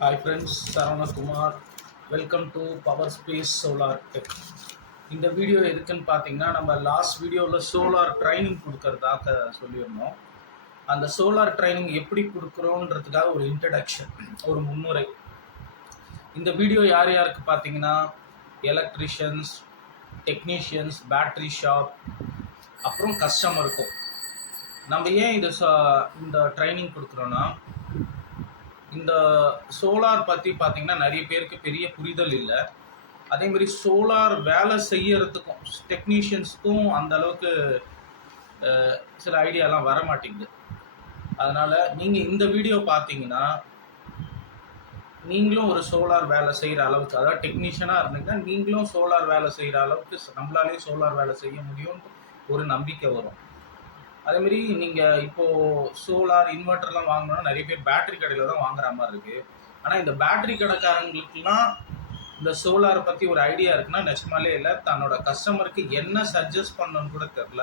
Hi friends, saravanakumar. Welcome to Power Space Solar Tech. இந்த video எதுக்குன்னு பார்த்தீங்கன்னா நம்ம லாஸ்ட் வீடியோவில் சோலார் ட்ரைனிங் கொடுக்கறதாக சொல்லியிருந்தோம். அந்த சோலார் ட்ரைனிங் எப்படி கொடுக்குறோன்றதுக்காக ஒரு இன்ட்ரடக்ஷன், ஒரு முன்னுரை. இந்த வீடியோ யார் யாருக்கு பார்த்தீங்கன்னா எலக்ட்ரிஷியன்ஸ், டெக்னீஷியன்ஸ், பேட்ரி ஷாப், அப்புறம் கஸ்டமருக்கும். நம்ம ஏன் இந்த ட்ரைனிங் கொடுக்குறோன்னா, இந்த சோலார் பற்றி பார்த்தீங்கன்னா நிறைய பேருக்கு பெரிய புரிதல் இல்லை. அதேமாரி சோலார் வேலை செய்யறதுக்கும் டெக்னீஷியன்ஸுக்கும் அந்த அளவுக்கு சில ஐடியாலாம் வர மாட்டேங்குது. அதனால் நீங்கள் இந்த வீடியோ பார்த்தீங்கன்னா நீங்களும் ஒரு சோலார் வேலை செய்கிற அளவுக்கு, அதாவது டெக்னீஷியனாக இருந்தீங்கன்னா நீங்களும் சோலார் வேலை செய்கிற அளவுக்கு நம்மளாலே சோலார் வேலை செய்ய முடியும்னு ஒரு நம்பிக்கை வரும். அதேமாரி நீங்கள் இப்போது சோலார் இன்வெர்ட்டர்லாம் வாங்கணுன்னா நிறைய பேர் பேட்டரி கடையில் தான் வாங்குற மாதிரி இருக்குது. ஆனால் இந்த பேட்டரி கடைக்காரங்களுக்கெல்லாம் இந்த சோலாரை பற்றி ஒரு ஐடியா இருக்குன்னா நிஜமாலே இல்லை, தன்னோட கஸ்டமருக்கு என்ன சஜஸ்ட் பண்ணணும்னு கூட தெரில,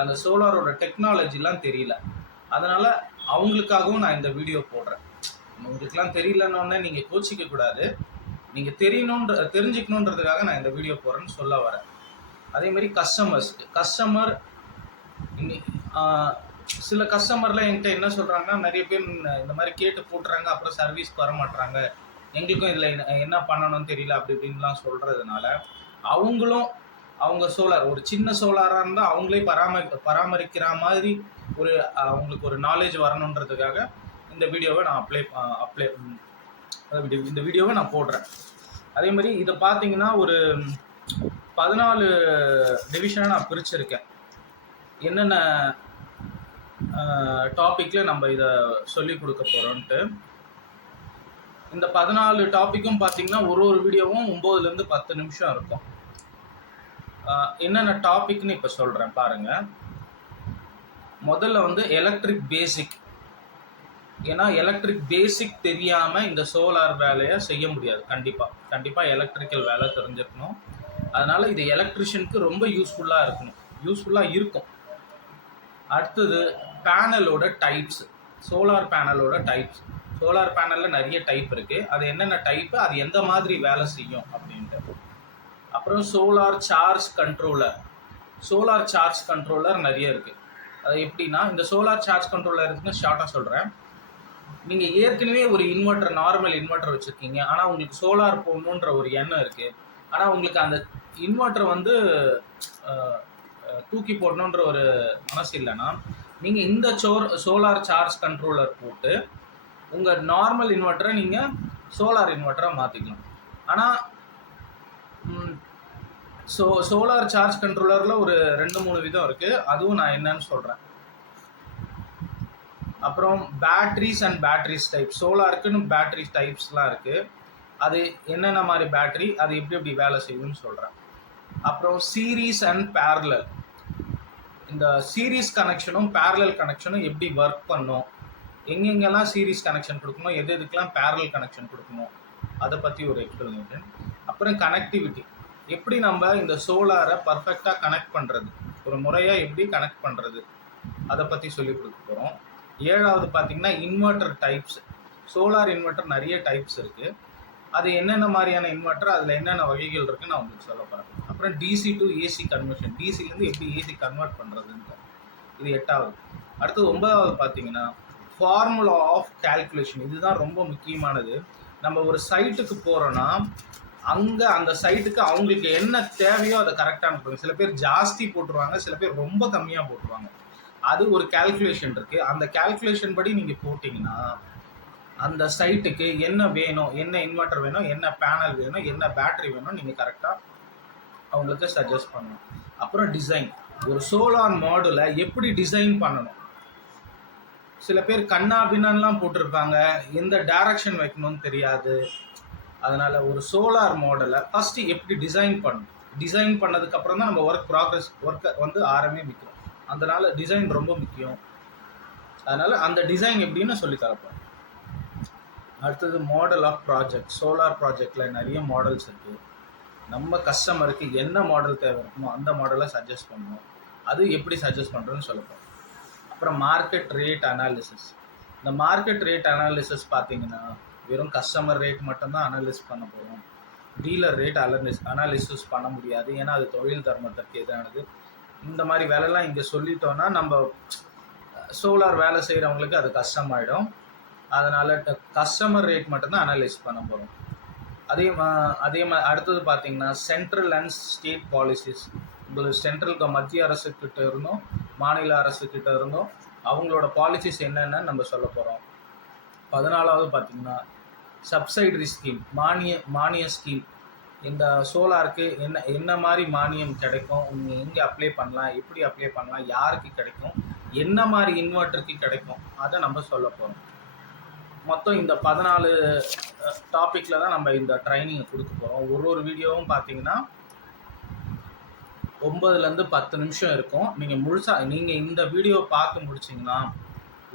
அந்த சோலாரோட டெக்னாலஜிலாம் தெரியல. அதனால் அவங்களுக்காகவும் நான் இந்த வீடியோ போடுறேன். உங்களுக்குலாம் தெரியலன்னொன்னே நீங்கள் கோச்சிக்க கூடாது, நீங்கள் தெரிஞ்சுக்கணுன்றதுக்காக நான் இந்த வீடியோ போடுறேன்னு சொல்ல வரேன். அதேமாரி கஸ்டமர் சில கஸ்டமர்லாம் என்கிட்ட என்ன சொல்கிறாங்கன்னா, நிறைய பேர் இந்த மாதிரி கேட்டு போட்டுறாங்க, அப்புறம் சர்வீஸ்க்கு வர மாட்டுறாங்க, எங்களுக்கும் இதில் என்ன பண்ணணும்னு தெரியல அப்படி இப்படின்லாம் சொல்கிறதுனால அவங்களும் அவங்க சோலார் ஒரு சின்ன சோலாராக இருந்தால் அவங்களே பராமரிக்கிற மாதிரி ஒரு அவங்களுக்கு ஒரு நாலேஜ் வரணுன்றதுக்காக இந்த வீடியோவை நான் இந்த வீடியோவை நான் போடுறேன். அதே மாதிரி இதை பார்த்தீங்கன்னா ஒரு 14 டிவிஷனாக நான் பிரிச்சிருக்கேன். என்னென்ன டாப்பிக்கில் நம்ம இதை சொல்லி கொடுக்க போகிறோன்ட்டு. இந்த 14 டாப்பிக்கும் பார்த்தீங்கன்னா ஒரு வீடியோவும் 9லேருந்து 10 நிமிஷம் இருக்கும். என்னென்ன டாபிக்னு இப்போ சொல்கிறேன் பாருங்கள். முதல்ல வந்து எலக்ட்ரிக் பேசிக். ஏன்னா எலக்ட்ரிக் பேசிக் தெரியாமல் இந்த சோலார் வேலையை செய்ய முடியாது. கண்டிப்பாக எலக்ட்ரிக்கல் வேலை தெரிஞ்சிருக்கணும். அதனால் இது எலக்ட்ரிஷியனுக்கு ரொம்ப யூஸ்ஃபுல்லாக இருக்கும். அடுத்தது பேனலோட டைப்ஸ், சோலார் பேனலோட டைப்ஸ். சோலார் பேனலில் நிறைய டைப் இருக்குது, அது என்னென்ன டைப்பு, அது எந்த மாதிரி வேலை செய்யும் அப்படின்ட்டு. அப்புறம் சோலார் சார்ஜ் கண்ட்ரோலர் நிறைய இருக்குது. அது எப்படின்னா, இந்த சோலார் சார்ஜ் கண்ட்ரோலர் இருக்குன்னு ஷார்ட்டாக சொல்கிறேன். நீங்கள் ஏற்கனவே ஒரு நார்மல் இன்வெர்ட்டர் வச்சுருக்கீங்க, ஆனால் உங்களுக்கு சோலார் போடணுன்ற ஒரு எண்ணம் இருக்குது. ஆனால் உங்களுக்கு அந்த இன்வெர்ட்டர் வந்து தூக்கி போடணுன்ற ஒரு மனசு இல்லைன்னா, நீங்கள் இந்த சோலார் சார்ஜ் கண்ட்ரோலர் போட்டு உங்கள் நார்மல் இன்வெர்ட்டரை நீங்கள் சோலார் இன்வெர்ட்டராக மாற்றிக்கலாம். ஆனால் சோலார் சார்ஜ் கண்ட்ரோலரில் ஒரு 2-3 விதம் இருக்குது, அதுவும் நான் என்னன்னு சொல்கிறேன். அப்புறம் பேட்ரிஸ் அண்ட் பேட்ரிஸ் டைப், சோலாருக்குன்னு பேட்ரி டைப்ஸ்லாம் இருக்குது, அது என்னென்ன மாதிரி பேட்ரி, அது எப்படி வேலை செய்யும்னு சொல்கிறேன். அப்புறம் சீரீஸ் அண்ட் பேரலல், இந்த சீரீஸ் கனெக்ஷனும் பேரலல் கனெக்ஷனும் எப்படி ஒர்க் பண்ணும், எங்கெங்கெல்லாம் சீரீஸ் கனெக்ஷன் கொடுக்கணும், எதுக்கெல்லாம் பேரலல் கனெக்ஷன் கொடுக்கணும், அதை பற்றி ஒரு எக்ஸ்பிளனேஷன். அப்புறம் கனெக்டிவிட்டி, எப்படி நம்ம இந்த சோலாரை பர்ஃபெக்டாக கனெக்ட் பண்ணுறது, ஒரு முறையாக எப்படி கனெக்ட் பண்ணுறது, அதை பற்றி சொல்லிக் கொடுக்க போகிறோம். 7வது பார்த்திங்கன்னா இன்வெர்ட்டர் டைப்ஸ். சோலார் இன்வெர்ட்டர் நிறைய டைப்ஸ் இருக்குது, அது என்னென்ன மாதிரியான இன்வெர்ட்டர், அதில் என்னென்ன வகைகள் இருக்குன்னு நான் உங்களுக்கு சொல்ல போகிறேன். அப்புறம் டிசி டு ஏசி கன்வர்ஷன், டிசிலேருந்து எப்படி ஏசி கன்வெர்ட் பண்ணுறதுன்னு, இது 8வது. அடுத்தது 9வது பார்த்தீங்கன்னா ஃபார்முலா ஆஃப் கால்குலேஷன். இதுதான் ரொம்ப முக்கியமானது. நம்ம ஒரு சைட்டுக்கு போகிறோன்னா அங்கே அந்த சைட்டுக்கு அவங்களுக்கு என்ன தேவையோ அதை கரெக்டாக அனுப்புவாங்க. சில பேர் ஜாஸ்தி போட்டுருவாங்க, சில பேர் ரொம்ப கம்மியாக போட்டுருவாங்க. அது ஒரு கால்குலேஷன் இருக்குது. அந்த கால்குலேஷன் படி நீங்கள் போட்டிங்கன்னா அந்த சைட்டுக்கு என்ன வேணும், என்ன இன்வெர்ட்டர் வேணும், என்ன பேனல் வேணும், என்ன பேட்டரி வேணும், நீங்கள் கரெக்டாக அவங்களுக்கு சஜஸ்ட் பண்ணணும். அப்புறம் டிசைன், ஒரு சோலார் மாடுலை எப்படி டிசைன் பண்ணணும். சில பேர் கண்ணா பின்னான்லாம் போட்டிருப்பாங்க, எந்த டைரக்ஷன் வைக்கணும்னு தெரியாது. அதனால் ஒரு சோலார் மாடலை ஃபஸ்ட்டு எப்படி டிசைன் பண்ணதுக்கப்புறம் தான் நம்ம ஒர்க்கை வந்து ஆரம்பிக்கிறோம். அதனால் டிசைன் ரொம்ப முக்கியம். அதனால் அந்த டிசைன் எப்படின்னு சொல்லித்தரப்போம். அடுத்தது மாடல் ஆஃப் ப்ராஜெக்ட். சோலார் ப்ராஜெக்டில் நிறைய மாடல்ஸ் இருக்குது. நம்ம கஸ்டமருக்கு என்ன மாடல் தேவை இருக்குமோ அந்த மாடலை சஜஸ்ட் பண்ணுவோம். அது எப்படி சஜஸ்ட் பண்ணுறோன்னு சொல்லப்போம். அப்புறம் மார்க்கெட் ரேட் அனாலிசிஸ். இந்த மார்க்கெட் ரேட் அனாலிசிஸ் பார்த்தீங்கன்னா வெறும் கஸ்டமர் ரேட் மட்டும்தான் அனலைஸ் பண்ண போகிறோம். டீலர் ரேட் அனாலிசிஸ் பண்ண முடியாது. ஏன்னா அது தொழில் தர்மத்திற்கு எதிரானது. இந்த மாதிரி வேலைலாம் இங்கே சொல்லிட்டோன்னா நம்ம சோலார் வேலை செய்கிறவங்களுக்கு அது கஷ்டமாயிடும். அதனால் கஸ்டமர் ரேட் மட்டும்தான் அனலைஸ் பண்ண போகிறோம். அதே மாதிரி அடுத்தது பார்த்தீங்கன்னா சென்ட்ரல் அண்ட் ஸ்டேட் பாலிசிஸ். உங்களுக்கு சென்ட்ரல் மத்திய அரசுக்கிட்ட இருந்தும் மாநில அரசுக்கிட்ட இருந்தும் அவங்களோட பாலிசிஸ் என்னென்னு நம்ம சொல்ல போகிறோம். 14வது பார்த்தீங்கன்னா சப்சைடரி ஸ்கீம், மானிய ஸ்கீம். இந்த சோலாருக்கு என்ன மாதிரி மானியம் கிடைக்கும், நீங்கள் எங்கே அப்ளை பண்ணலாம், எப்படி அப்ளை பண்ணலாம், யாருக்கு கிடைக்கும், என்ன மாதிரி இன்வெர்ட்டருக்கு கிடைக்கும், அதை நம்ம சொல்ல போகிறோம். மொத்தம் இந்த 14 டாப்பிக்கில் தான் நம்ம இந்த ட்ரைனிங்கை கொடுக்க போகிறோம். ஒரு வீடியோவும் பார்த்தீங்கன்னா 9லேருந்து 10 நிமிஷம் இருக்கும். நீங்கள் இந்த வீடியோ பார்த்து முடிச்சிங்கன்னா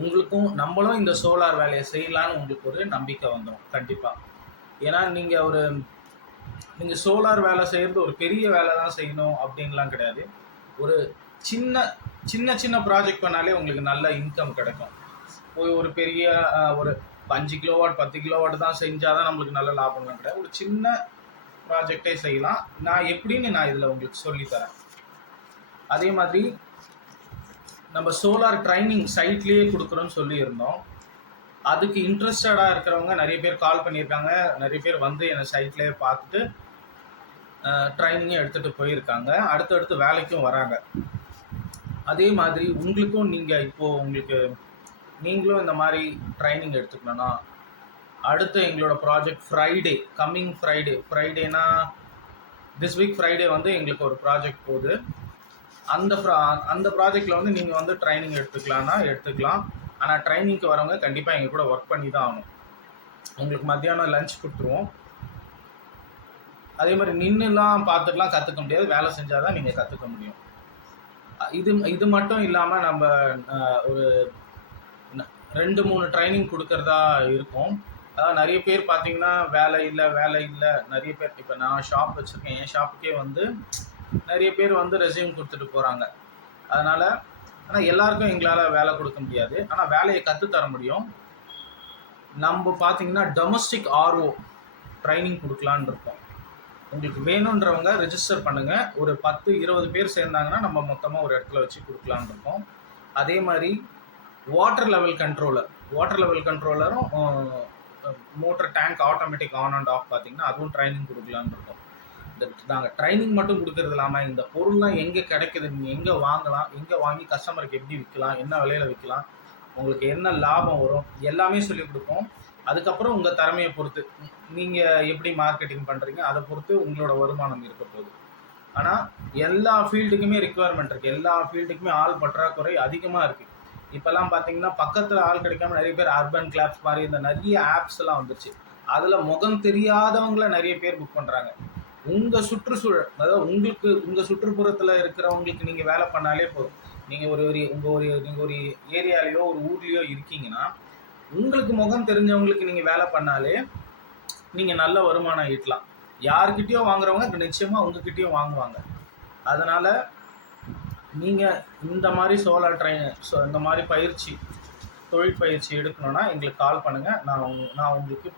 உங்களுக்கும் நம்மளும் இந்த சோலார் வேலையை செய்யலான்னு உங்களுக்கு ஒரு நம்பிக்கை வந்துடும் கண்டிப்பாக. ஏன்னா நீங்கள் சோலார் வேலை செய்கிறது ஒரு பெரிய வேலை தான் செய்யணும் அப்படின்லாம் கிடையாது. ஒரு சின்ன ப்ராஜெக்ட் பண்ணாலே உங்களுக்கு நல்ல இன்கம் கிடைக்கும். ஒரு பெரிய ஒரு 5 கிலோவாட் 10 கிலோவாட் தான் செஞ்சால் தான் நம்மளுக்கு நல்ல லாபம்லாம் கிடையாது. ஒரு சின்ன ப்ராஜெக்டே செய்யலாம். நான் இதில் உங்களுக்கு சொல்லித்தரேன். அதே மாதிரி நம்ம சோலார் ட்ரைனிங் சைட்லேயே கொடுக்குறோன்னு சொல்லியிருந்தோம். அதுக்கு இன்ட்ரெஸ்டடாக இருக்கிறவங்க நிறைய பேர் கால் பண்ணியிருக்காங்க. நிறைய பேர் வந்து என்னை சைட்லேயே பார்த்துட்டு ட்ரைனிங்கை எடுத்துகிட்டு போயிருக்காங்க. அடுத்தடுத்து வேலைக்கும் வராங்க. அதே மாதிரி உங்களுக்கும் நீங்களும் இந்த மாதிரி ட்ரைனிங் எடுத்துக்கணும்னா அடுத்து எங்களோட ப்ராஜெக்ட் கம்மிங் ஃப்ரைடேனா திஸ் வீக் ஃப்ரைடே வந்து எங்களுக்கு ஒரு ப்ராஜெக்ட் போகுது. அந்த ப்ராஜெக்டில் வந்து நீங்கள் வந்து ட்ரைனிங் எடுத்துக்கலாம். ஆனால் ட்ரைனிங்க்கு வரவங்க கண்டிப்பாக எங்கள் கூட ஒர்க் பண்ணி தான் ஆகணும். உங்களுக்கு மத்தியானம் லஞ்ச் கொடுத்துருவோம். அதே மாதிரி நின்றுலாம் பார்த்துட்டுலாம் கற்றுக்க முடியாது. வேலை செஞ்சால் தான் நீங்கள் கற்றுக்க முடியும். இது மட்டும் இல்லாமல் நம்ம ஒரு 2-3 ட்ரைனிங் கொடுக்கறதா இருக்கும். அதாவது நிறைய பேர் பார்த்தீங்கன்னா வேலை இல்லை நிறைய பேர். இப்போ நான் ஷாப் வச்சுருக்கேன். என் ஷாப்புக்கே வந்து நிறைய பேர் வந்து ரெஸ்யூம் கொடுத்துட்டு போகிறாங்க. ஆனால் எல்லாருக்கும் எங்களால் வேலை கொடுக்க முடியாது. ஆனால் வேலையை கற்றுத்தர முடியும். நம்ம பார்த்தீங்கன்னா டொமஸ்டிக் ஆர்ஓ ட்ரைனிங் கொடுக்கலான்னு இருக்கோம். உங்களுக்கு வேணுன்றவங்க ரெஜிஸ்டர் பண்ணுங்கள். ஒரு 10-20 பேர் சேர்ந்தாங்கன்னா நம்ம மொத்தமாக ஒரு இடத்துல வச்சு கொடுக்கலான்னு இருக்கோம். அதே மாதிரி வாட்டர் லெவல் கண்ட்ரோலரும் motor tank automatic on and off பார்த்தீங்கன்னா அதுவும் ட்ரைனிங் கொடுக்கலான்னு இருக்கோம். நாங்கள் ட்ரைனிங் மட்டும் கொடுக்கறது இல்லாமல் இந்த பொருள்லாம் எங்கே கிடைக்குது, நீங்கள் எங்கே வாங்கலாம், எங்கே வாங்கி கஸ்டமருக்கு எப்படி விற்கலாம், என்ன விலையில் விற்கலாம், உங்களுக்கு என்ன லாபம் வரும், எல்லாமே சொல்லிக் கொடுப்போம். அதுக்கப்புறம் உங்கள் திறமையை பொறுத்து நீங்கள் எப்படி மார்க்கெட்டிங் பண்ணுறீங்க அதை பொறுத்து உங்களோட வருமானம் இருக்க போகுது. ஆனால் எல்லா ஃபீல்டுக்குமே ரிக்குவயர்மெண்ட் இருக்குது. எல்லா ஃபீல்டுக்குமே ஆள் பற்றாக்குறை அதிகமாக இருக்குது. இப்போல்லாம் பார்த்தீங்கன்னா பக்கத்தில் ஆள் கிடைக்காம நிறைய பேர் அர்பன் கிளாப்ஸ் மாதிரி இந்த நிறைய ஆப்ஸ் எல்லாம் வந்துருச்சு. அதில் முகம் தெரியாதவங்கள நிறைய பேர் புக் பண்ணுறாங்க. உங்கள் சுற்றுச்சூழல், அதாவது உங்கள் சுற்றுப்புறத்தில் இருக்கிறவங்களுக்கு நீங்கள் வேலை பண்ணாலே போதும். நீங்கள் நீங்கள் ஒரு ஏரியாலேயோ ஒரு ஊர்லேயோ இருக்கீங்கன்னா உங்களுக்கு முகம் தெரிஞ்சவங்களுக்கு நீங்கள் வேலை பண்ணாலே நீங்கள் நல்ல வருமானம் ஈட்டலாம். யார்கிட்டயோ வாங்குறவங்க நிச்சயமாக உங்ககிட்டயும் வாங்குவாங்க. அதனால் நீங்கள் இந்த மாதிரி சோலார் இந்த மாதிரி தொழிற்பயிற்சி எடுக்கணும்னா எங்களுக்கு கால் பண்ணுங்கள். நான் உங்களுக்கு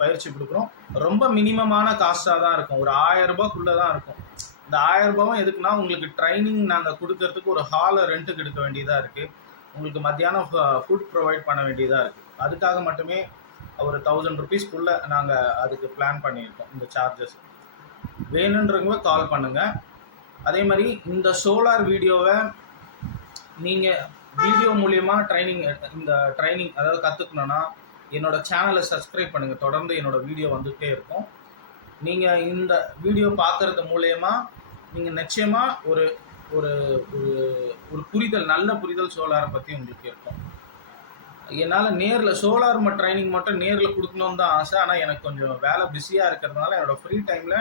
பயிற்சி கொடுக்குறோம். ரொம்ப மினிமமான காஸ்ட்டாக தான் இருக்கும். ஒரு 1000 ரூபாய்க்குள்ளே தான் இருக்கும். இந்த 1000 ரூபாவும் எதுக்குன்னா உங்களுக்கு ட்ரைனிங் நாங்கள் கொடுக்கறதுக்கு ஒரு ஹாலை ரெண்ட்டுக்கு எடுக்க வேண்டியதாக இருக்குது. உங்களுக்கு மத்தியானம் ஃபுட் ப்ரொவைட் பண்ண வேண்டியதாக இருக்குது. அதுக்காக மட்டுமே ஒரு 1000 ருபீஸ்க்குள்ளே நாங்கள் அதுக்கு பிளான் பண்ணியிருக்கோம். இந்த சார்ஜஸ் வேணுன்றவங்க கால் பண்ணுங்கள். அதே மாதிரி இந்த சோலார் வீடியோவை நீங்கள் வீடியோ மூலயமா இந்த ட்ரைனிங் அதாவது கற்றுக்கணுன்னா என்னோடய சேனலை சப்ஸ்கிரைப் பண்ணுங்கள். தொடர்ந்து என்னோடய வீடியோ வந்துகிட்டே இருக்கும். நீங்கள் இந்த வீடியோ பார்க்குறது மூலயமா நீங்கள் நிச்சயமாக ஒரு ஒரு ஒரு நல்ல புரிதல் சோலாரை பற்றி உங்களுக்கு இருக்கும். என்னால் சோலார் ட்ரைனிங் மட்டும் நேரில் கொடுக்கணுன்னு தான் ஆசை. ஆனால் எனக்கு கொஞ்சம் வேலை பிஸியாக இருக்கிறதுனால என்னோடய ஃப்ரீ டைமில்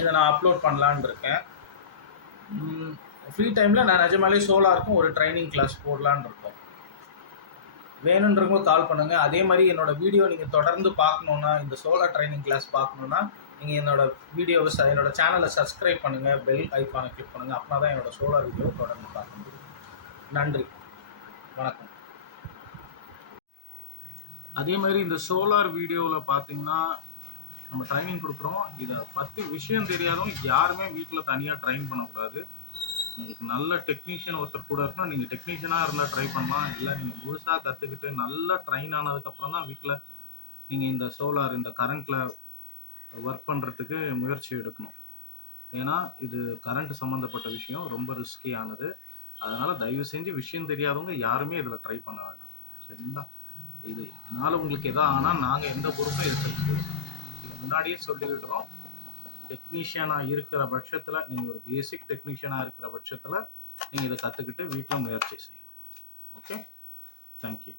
இதை நான் அப்லோட் பண்ணலான்னு இருக்கேன். ஃப்ரீ டைமில் நான் நிஜமாலே சோலாருக்கும் ஒரு ட்ரைனிங் கிளாஸ் போடலான்னு இருக்கோம். வேணுன்றவங்க கால் பண்ணுங்கள். அதே மாதிரி என்னோடய வீடியோ நீங்கள் தொடர்ந்து பார்க்கணுன்னா, இந்த சோலார் ட்ரைனிங் கிளாஸ் பார்க்கணுன்னா நீங்கள் என்னோடய சேனலை சப்ஸ்கிரைப் பண்ணுங்கள். பெல் ஐக்கானை கிளிக் பண்ணுங்கள். அப்படின்னா தான் என்னோடய சோலார் வீடியோ தொடர்ந்து பார்க்க முடியும். நன்றி, வணக்கம். அதே மாதிரி இந்த சோலார் வீடியோவில் பார்த்தீங்கன்னா நம்ம ட்ரைனிங் கொடுக்குறோம். இதை பற்றி விஷயம் தெரியாதவங்க யாருமே வீட்டில் தனியாக ட்ரைன் பண்ணக்கூடாது. உங்களுக்கு நல்ல டெக்னீஷியன் ஒருத்தர் கூட இருக்கணும். நீங்கள் டெக்னீஷியனாக இருந்தால் ட்ரை பண்ணலாம். இல்லை நீங்கள் முழுசாக கற்றுக்கிட்டு நல்லா ட்ரைன் ஆனதுக்கப்புறம் தான் வீட்டில் நீங்கள் இந்த சோலார் இந்த கரண்ட்டில் ஒர்க் பண்ணுறதுக்கு முயற்சி எடுக்கணும். ஏன்னா இது கரண்ட் சம்மந்தப்பட்ட விஷயம், ரொம்ப ரிஸ்கியானது. அதனால் தயவு செஞ்சு விஷயம் தெரியாதவங்க யாருமே இதில் ட்ரை பண்ண வேண்டாம். சரிங்களா? இது இதனால் உங்களுக்கு எதாவது ஆனால் நாங்கள் எந்த பொறுப்பும் இருக்கிறது இது முன்னாடியே சொல்லிவிடுறோம். டெக்னீஷியனாக இருக்கிற பட்சத்தில், நீங்கள் ஒரு பேசிக் டெக்னீஷியனாக இருக்கிற பட்சத்தில் நீங்கள் இதை கற்றுக்கிட்டு வீட்டில் முயற்சி செய்யலாம். Okay, thank you.